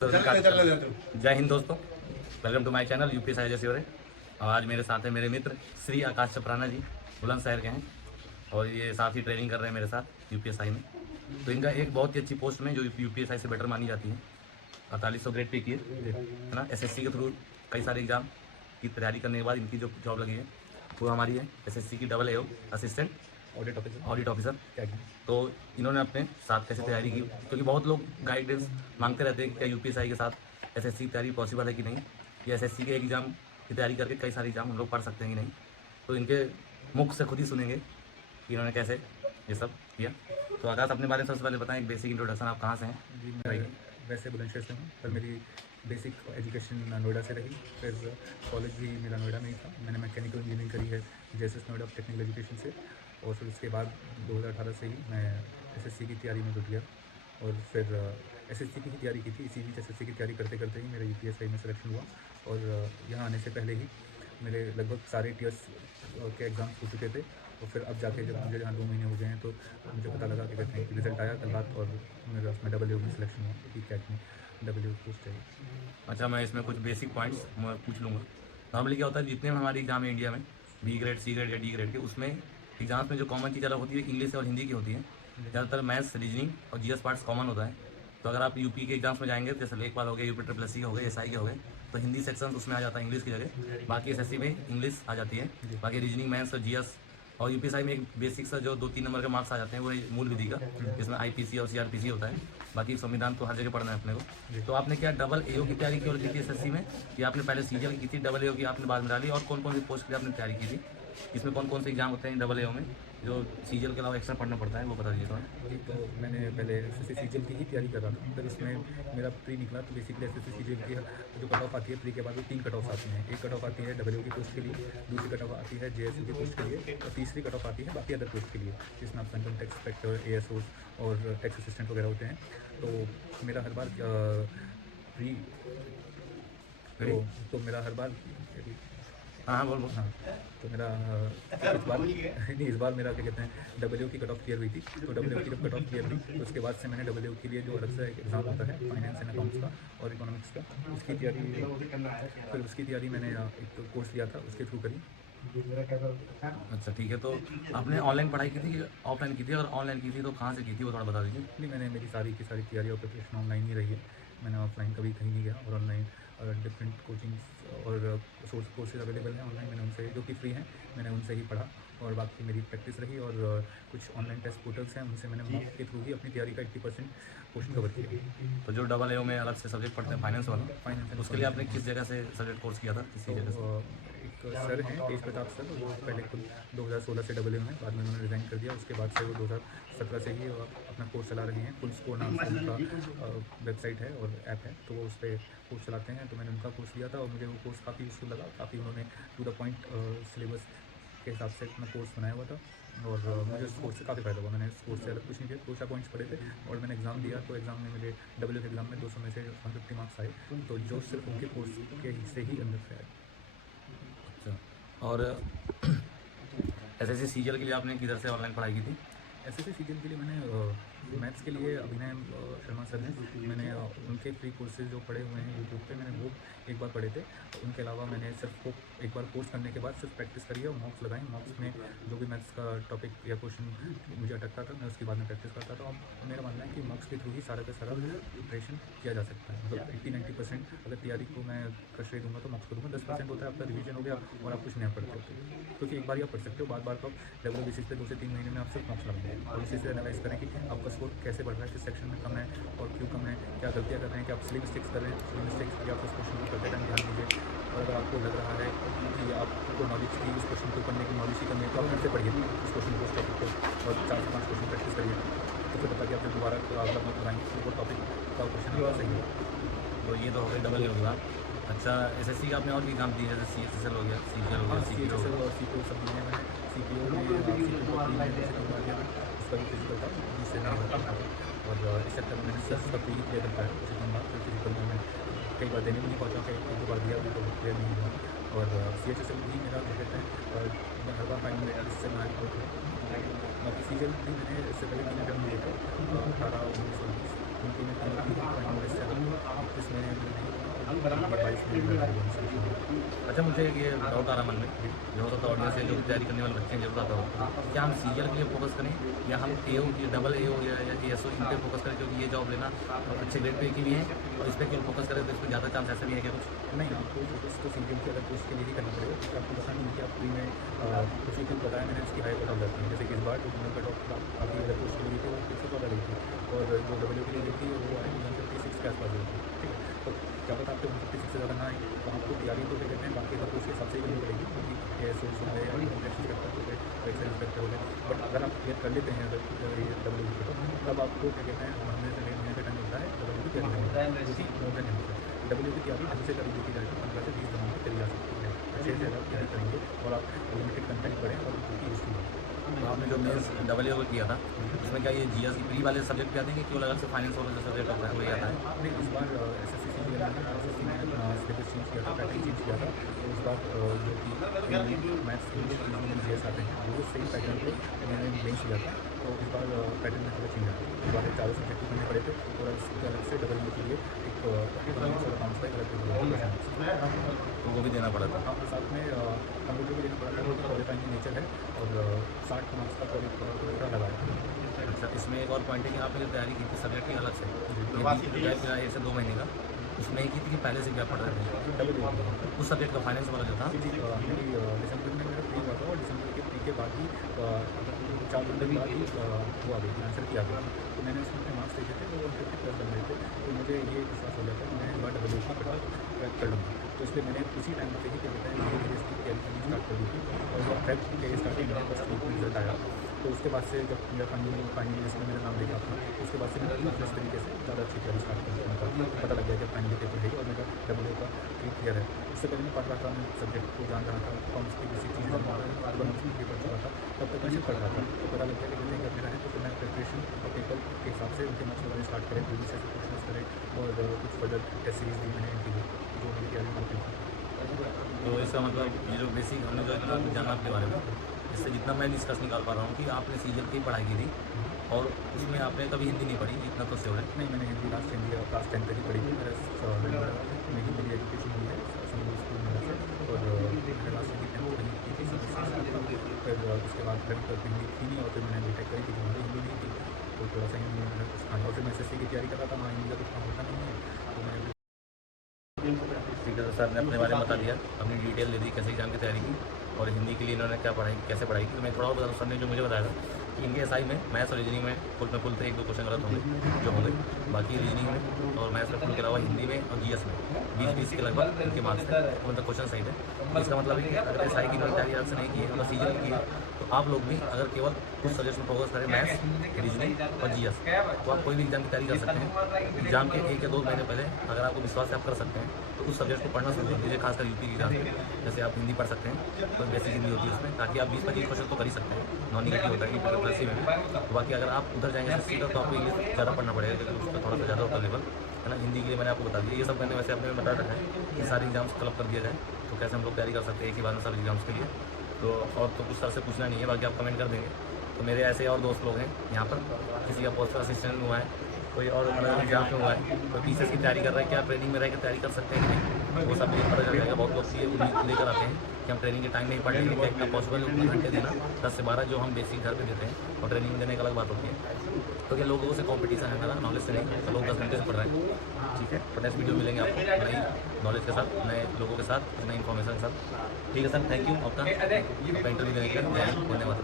जय हिंद दोस्तों, welcome to my channel UPSI जैसे और आज मेरे साथ है मेरे मित्र श्री आकाश चपराना जी, बुलंदशहर के हैं और ये साथ ही ट्रेनिंग कर रहे हैं मेरे साथ यूपीएसआई में। तो इनका एक बहुत ही अच्छी पोस्ट में जो यूपीएसआई से बेटर मानी जाती है, 4800 ग्रेड पे की है ना। एसएससी के थ्रू कई सारे एग्जाम की तैयारी करने के बाद इनकी जो जॉब लगी है वो हमारी है एसएससी की AAO असिस्टेंट ऑडिट ऑफिसर। तो इन्होंने अपने साथ कैसे तैयारी की, क्योंकि बहुत लोग गाइडेंस मांगते रहते हैं कि क्या यूपीएसआई के साथ एसएससी की तैयारी पॉसिबल है कि नहीं, या एसएससी के एक एग्ज़ाम की तैयारी करके कई सारे एग्जाम हम लोग पढ़ सकते हैं कि नहीं। तो इनके मुख से खुद ही सुनेंगे कि इन्होंने कैसे ये सब किया। तो आकाश अपने बारे में सबसे पहले बताएं, एक बेसिक इंट्रोडक्शन, आप कहाँ से हैं? जी, मैं वैसे बुलंदशहर से हूँ, पर मेरी बेसिक एजुकेशन नोएडा से रही। फिर कॉलेज भी मेरा नोएडा में ही था। मैंने मैकेनिकल इंजीनियरिंग करी है जेएसएस नोएडा टेक्निकल एजुकेशन से। और फिर उसके बाद 2018 से ही मैं एसएससी की तैयारी में जुट गया और फिर एसएससी की ही तैयारी की थी। इसी बीच एसएससी की तैयारी करते करते ही मेरा यूपीएसआई में सिलेक्शन हुआ और यहाँ आने से पहले ही मेरे लगभग सारे टीएस के एग्ज़ाम्स हो चुके थे। और फिर अब जाके जब मुझे यहाँ 2 महीने हो गए हैं तो मुझे पता लगा कि कहते हैं कि रिजल्ट आया कल रात और मेरा उसमें AAO में सिलेक्शन हुआ कि कैट में AAO पोस्ट है। अच्छा, मैं इसमें कुछ बेसिक पॉइंट्स मैं पूछ लूँगा। नॉर्मली क्या होता है, जितने भी हमारे एग्जाम है इंडिया में बी ग्रेड, सी ग्रेड या डी ग्रेड के, उसमें एग्जाम्स में जो कॉमन चीज़ अलग होती है इंग्लिश और हिंदी की होती है। ज़्यादातर मैथ्स, रीजनिंग और जीएस पार्ट्स कॉमन होता है। तो अगर आप यूपी के एग्जाम्स में जाएंगे, जैसे लेखपाल हो गए, यूपी SSC के हो गए, एसआई के हो गए, तो हिंदी सेक्शन उसमें आ जाता है इंग्लिश की जगह। बाकी एसएससी में इंग्लिश आ जाती है। बाकी रीजनिंग, मैथ्स और जीएस और यूपीएसआई में एक बेसिक सा जो 2-3 नंबर के मार्क्स आ जाते हैं वो है मूल विधि का, जिसमें आईपीसी और सीआरपीसी होता है। बाकी संविधान तो हर जगह पढ़ना है अपने को। तो आपने क्या AAO की तैयारी की और की थी एसएससी में, कि आपने पहले सीजीएल की थी, AAO की आपने बाद में डाली, और कौन कौन सी पोस्ट की आपने तैयारी की थी? इसमें कौन कौन से एग्जाम होते हैं AAO में जो सीजीएल के अलावा एक्स्ट्रा पढ़ना पड़ता है, वो बता दीजिए थोड़ा। जी, तो मैंने पहले एसएससी सीजीएल की ही तैयारी कर रहा था। फिर इसमें मेरा प्री निकला तो बेसिकली एसएससी सीजीएल की जो कट ऑफ आती है प्री के बाद वो 3 कट ऑफ आती हैं। एक कट ऑफ आती है AAO की पोस्ट के लिए, दूसरी कट ऑफ आती है जेएसयू की पोस्ट के लिए, और तीसरी कट ऑफ आती है बाकी अदर पोस्ट के लिए, जिसमें आप इनकम टैक्स इंस्पेक्टर, एएसओ और टैक्स असिस्टेंट वगैरह होते हैं। तो मेरा हर बार प्री तो मेरा हर बार हाँ बोल। हाँ, तो मेरा इस बार मेरा क्या कहते हैं AAO की कट ऑफ क्लियर हुई थी। तो AAO की जब कट ऑफ क्लियर हुई तो उसके बाद से मैंने AAO के लिए जो अलग से एक एग्ज़ाम होता है फाइनेंस एंड अकाउंट्स का और इकोनॉमिक्स का, उसकी तैयारी मैंने एक कोर्स लिया था, उसके थ्रू करी। अच्छा ठीक है, तो आपने ऑनलाइन पढ़ाई की थी कि ऑफलाइन की थी? अगर ऑनलाइन की थी तो कहाँ से की थी, वो थोड़ा बता दीजिए। नहीं, मैंने मेरी सारी की सारी तैयारी और प्रिपरेशन ऑनलाइन ही रही है। मैंने ऑफलाइन कभी कहीं नहीं गया और ऑनलाइन डिफरेंट कोचिंग्स और सोर्स कोर्सेज अवेलेबल हैं ऑनलाइन, मैंने उनसे जो कि फ्री हैं मैंने उनसे ही पढ़ा। और बाकी मेरी प्रैक्टिस रही और कुछ ऑनलाइन टेस्ट पोर्टल्स हैं, उनसे मैंने मॉक के थ्रू ही अपनी तैयारी का 80% पोर्शन कवर किया। तो जो AAO में अलग से सब्जेक्ट पढ़ते हैं फाइनेंस वाला, फाइनेंस उसके लिए आपने किस जगह से सब्जेक्ट कोर्स किया था, किसी जगह से? एक सर हैं तेज प्रताप सर, वो पहले खुद 2016 से AAO में, बाद में उन्होंने रिज़ाइन कर दिया। उसके बाद से वो 2017 से ही अपना कोर्स चला रहे हैं। फुल स्कोर नाम से उनका वेबसाइट है और ऐप है, तो वो उस पर कोर्स चलाते हैं। तो मैंने उनका कोर्स लिया था और मुझे वो कोर्स काफ़ी यूज़फुल लगा। काफ़ी उन्होंने टू द पॉइंट सिलेबस के हिसाब से अपना कोर्स बनाया हुआ था और मुझे उस कोर्स से काफ़ी फ़ायदा हुआ। मैंने इस कोर्स से अलग कुछ नहीं किया, 2-4 पॉइंट्स पढ़े थे और मैंने एग्ज़ाम दिया। तो एग्ज़ाम में मुझे AAO के एग्ज़ाम में 200 में से 150 मार्क्स आए, तो जो सिर्फ उनके कोर्स के हिस्से ही अंदर से आए। अच्छा, और एसएससी सीजीएल के लिए आपने किधर से ऑनलाइन पढ़ाई की थी? एसएससी सीजीएल के लिए मैंने मैथ्स के लिए अभिनय शर्मा सर हैं, मैंने उनके फ्री कोर्सेज जो पढ़े हुए हैं यूट्यूब पे, मैंने वो एक बार पढ़े थे। उनके अलावा मैंने सिर्फ वो एक बार कोर्स करने के बाद सिर्फ प्रैक्टिस करी है और मॉक्स लगाए। मॉक्स में जो भी मैथ्स का टॉपिक या क्वेश्चन मुझे अटकता था, मैं उसके बाद में प्रैक्टिस करता था। और मेरा मानना है कि मॉक्स के थ्रू ही सारा का सारा प्रिपरेशन किया जा सकता है। मतलब 80-90% अगर तैयारी को मैं क्रश दूँगा तो मॉक्स को दूँगा। 10% होता है आपका रिवीजन हो गया और आप कुछ नया पढ़ते हो, क्योंकि एक बार ही आप पढ़ सकते हो, बार बार तो आप रेगुलर बेसिस पे 2 से 3 महीने में आप सिर्फ मॉक्स लगाएंगे और इसी से एनालाइज करें कि आपका स्कोर कैसे बढ़ रहा है, किस सेक्शन में कम है और क्यों कम है, क्या गलतियाँ कर रहे हैं, कि आप सिली मिस्टेक्स कर रहे हैं, सिली मिस्टेक्स की आप उस क्वेश्चन को करते टाइम ध्यान दीजिए। और अगर आपको लग रहा है कि आपको नॉलेज की उस क्वेश्चन को करने की नॉलेज की कमी है, तो आप फिर से पढ़िए उस क्वेश्चन को, उस टॉपिक को, और 4 से 5 क्वेश्चन प्रैक्टिस करिए। तो फिर पता कि आप जब दोबारा अगला मत बनाएंगे तो वो टॉपिक का क्वेश्चन आपका सही है। तो ये तो हो गई AAO की बात। अच्छा, एसएससी का आपने और भी एग्जाम दिए, जैसे CSSL हो गया, CGL हो गया, CPO हो गया। और CPO सब दिए मैंने। CPO में उसका भी फिजिकल था, जिससे मैं होता था। और इस चक्कर में मैंने सिर्फ उसका प्री क्लियर कर पाया, उसी दिन बाद फिर फिजिकल में मैं कई बार देने भी नहीं पहुँचा, कई 1-2 बार दिया भी तो क्लियर नहीं हुआ। और CHSL भी मेरा क्या कहते हैं मैं हर बार फाइनल में इससे मैं आउट हुआ। बाकी CGL भी मैंने इससे पहले 3 अटेम्प्ट दिए थे, 18, 19 और 20। उनकी मैं 3.19 से 21 में नहीं, 22 में। अच्छा, मुझे एक ये डाउट आ रहा मन में, जो होता था ऑडियंस से जो तैयारी करने वाले बच्चे हैं जरूर आता हो, क्या हम सीजल के लिए फोकस करें या हम AO की डबल AO या ASO इन पे फोकस करें, क्योंकि ये जॉब लेना अच्छे ग्रेड पे की भी है और इस पर केवल फोकस करें तो इसमें ज़्यादा चांस ऐसा भी है कि कुछ नहीं, आपको फोकस तो सीजीएल के अगर कोर्स के लिए ही करना पड़ेगा, क्योंकि आपको पता नहीं कि आप फ्री में कुछ ही कुछ बताया मैंने, उसकी हाई कट ऑफ जाती है। जैसे कि इस बार जो मैंने कट ऑफ आपकी अगर कोर्स के लिए थी वो 114 रही थी, और जो डब्ल्यू के लिए गई थी वो 156 के आसपास गई थी। ठीक है, तो क्या पता आपको 156 से ज़्यादा ना आए, तो आपको तैयारी तो क्या कहते हैं बाकी अगर कोर्स के हिसाब से ही करनी पड़ेगी, क्योंकि ASO है या इंस्पेक्टर हो गए, एक्साइज इंस्पेक्टर हो गए। बट अगर आप क्लियर कर लेते हैं अगर ये डब्ल्यू की, तो तब आपको क्या कहते हैं महीने से 1.5 महीने का टाइम मिलता है डब्ल्यू की तैयारी करने का, जो कि मोर देन है। डब्ल्यू की तैयारी ढंग से करी देखी जाए तो 15 से 20 दिनों में करी जा सकती है। अच्छे से अगर तैयारी करेंगे और आप लिमिटेड कंटेंट पढ़ें और उनकी यूज़ की। तो आपने जो मेंस डबल AO किया था उसमें क्या ये GS की प्री वाले सब्जेक्ट क्या देंगे, केवल अलग से फाइनेंस वाला जो सब्जेक्ट होता है वही आता है? नहीं, इस बार SSC CGL में SSC में सिलेबस चेंज किया था, पैटर्न चेंज किया था। तो इस बार जो कि मैथ्स इंग्लिश रीजनिंग GS आते हैं वो सेम पैटर्न पे मैंने मेंस किया था। तो इस बार पैटर्न में थोड़ा चेंज आया। इस बार 4 सब्जेक्ट करने पड़े थे और इसके अलग से डबल के लिए एक इकोनॉमिक्स और अकाउंट्स का अलग तो वो भी देना पड़ा था। हाँ, साथ में कंप्यूटर भी देना पड़ा था, क्योंकि क्वालिफाइंग नेचर है और 60 मार्क्स का पूरा लगाया। अच्छा, इसमें एक और पॉइंट है कि आपने जो तैयारी की थी सब्जेक्ट की अलग से, ये बीच में गैप मिला 1 से 2 महीने का, उसमें एक ही थी कि पहले से गैप पड़ रहे थे डबल उस सब्जेक्ट का फाइनेंस वाला जो था? जी, मेरी दिसंबर में मेरा फ्री हुआ था, और दिसंबर के फ्री के बाद ही 4 दिन के बाद ही वो आ गई थी, आंसर की आ गई थी। तो मैंने उसमें अपने मार्क्स देखे थे, वो 150+ बन रहे थे, तो मुझे ये विश्वास हो गया था कि मैं एक बार डब्ल्यू की क्रैक कर लूँगा। तो इसलिए मैंने उसी टाइम पे ही क्या कहते हैं धीरे-धीरे इसकी तैयारी करनी स्टार्ट कर दी थी, और जब फेब के स्टार्टिंग में फर्स्ट वीक में रिजल्ट आया, तो उसके बाद से जब मेरा फाइनली लिस्ट में मेरा नाम देखा था, तो उसके बाद से मैंने इस तरीके से ज़्यादा अच्छी तैयारी स्टार्ट कर दी। पता लग गया कि फाइनली पेपर है और मेरा डब्ल्यू का क्लियर है। उससे पहले मैं पढ़ रहा था, मैं सब्जेक्ट को जान रहा था, अकाउंट्स की बेसिक चीज़ें इकोनॉमिक्स भी पढ़ चुका था, तब तक मैं सिर्फ पढ़ रहा था। तो पता लग गया कि मुझे मेरा है, तो फिर मैं प्रिपरेशन और पेपर के हिसाब से उनके मार्क्स लगाने स्टार्ट करें, प्रीवियस से क्वेश्चन करें, और कुछ फर्दर टेस्ट सीरीज भी मैंने इनकी जो मेरी तैयारी होती थी। तो इसका मतलब ये जो बेसिक हमने जो इतना जाना आपके बारे में, इससे जितना मैं निष्कर्ष निकाल पा रहा हूँ कि आपने सीजन की पढ़ाई की थी और उसमें आपने कभी हिंदी नहीं पढ़ी, इतना तो श्योर है? नहीं, मैंने हिंदी क्लास 10 तक ही पढ़ी थी। मेरी एजुकेशन हुई है संगरूर स्कूल में से, और मैंने लास्ट की 10th वहीं की थी। फिर उसके बाद हिंदी थी नहीं, और फिर मैंने बीटेक करी थी, तो हिंदी नहीं थी, तो थोड़ा सा हिंदी में मैंने कुछ खाना, और फिर मैं SSC की तैयारी कर रहा था, वहाँ हिंदी का कुछ काम होता नहीं है, तो मैंने ठीक है, तो सर ने अपने बारे में बता दिया, अपनी डिटेल दे दी कैसे एग्जाम की तैयारी की और हिंदी के लिए इन्होंने क्या पढ़ाई कैसे पढ़ाई की। तो मैं थोड़ा और बता दूँ, सर ने जो मुझे बताया था कि इनके SI में मैथ्स और रीजनिंग में फुल थे, 1-2 क्वेश्चन गलत होंगे जो होंगे, बाकी रीजनिंग में और मैथ्स में फुल के अलावा हिंदी में और GS में 20-20 के लगभग इनके मार्क्स थे, मतलब क्वेश्चन सही थे। तो इसका मतलब है कि अगर SI की तैयारी अलग से नहीं की है, मतलब सीजन की है, तो आप लोग भी अगर केवल कुछ सब्जेक्ट में फोकस करें, मैथ्स, रीजनिंग और GS, तो आप कोई भी एग्जाम की तैयारी कर सकते हैं। एग्जाम के 1 या 2 महीने पहले अगर आपको विश्वास है आप कर सकते हैं, तो उस सब्जेक्ट को पढ़ना शुरू कर दीजिए, खासकर यूपी की एग्जाम में। जैसे आप हिंदी पढ़ सकते हैं, तो बेसिक हिंदी होती है उसमें, ताकि आप 20-25 क्वेश्चन तो कर ही सकते हैं, नॉन निगेटिव होता है कि प्लस में भी। तो बाकी अगर आप उधर जाएंगे SSC का, तो आपको इंग्लिश ज़्यादा पढ़ना पड़ेगा, क्योंकि उसका थोड़ा सा ज़्यादा होता है लेवल, है ना। हिंदी के लिए मैंने आपको बता दिया, ये सब मैंने वैसे अपने में बता रखा है कि सारे एग्जाम्स क्लब कर दिया जाए, तो कैसे हम लोग तैयारी कर सकते हैं एक ही बार में सारे एग्जाम्स के लिए। तो और तो कुछ सर से पूछना नहीं है, बाकी आप कमेंट कर देंगे। तो मेरे ऐसे और दोस्त लोग हैं यहाँ पर, किसी का पोस्ट असिस्टेंट हुआ है, कोई और मतलब एग्जाम में हुआ है, कोई PCS की तैयारी कर रहा है, क्या ट्रेनिंग में रह के तैयारी कर सकते हैं कि नहीं, वो सब मुझे पता चल जाएगा। बहुत लोग ये उम्मीद लेकर आते हैं कि हम ट्रेनिंग के टाइम नहीं पढ़ लेंगे, क्या इतना पॉसिबल है उतना घंटे देना, 10 से 12 जो हम बेसिक घर पे देते हैं, और ट्रेनिंग देने की अलग बात होती है। तो क्या लोगों से कॉम्पिटिशन है मेरा, नॉलेज से नहीं, तो लोग 10 घंटे से पढ़ रहे हैं। ठीक है, तो नेक्स्ट वीडियो मिलेंगे आपको नई नॉलेज के साथ, नए लोगों के साथ, नई इन्फॉर्मेशन के साथ। ठीक है सर, थैंक यू आपका इंटरव्यू देने के लिए, धन्यवाद।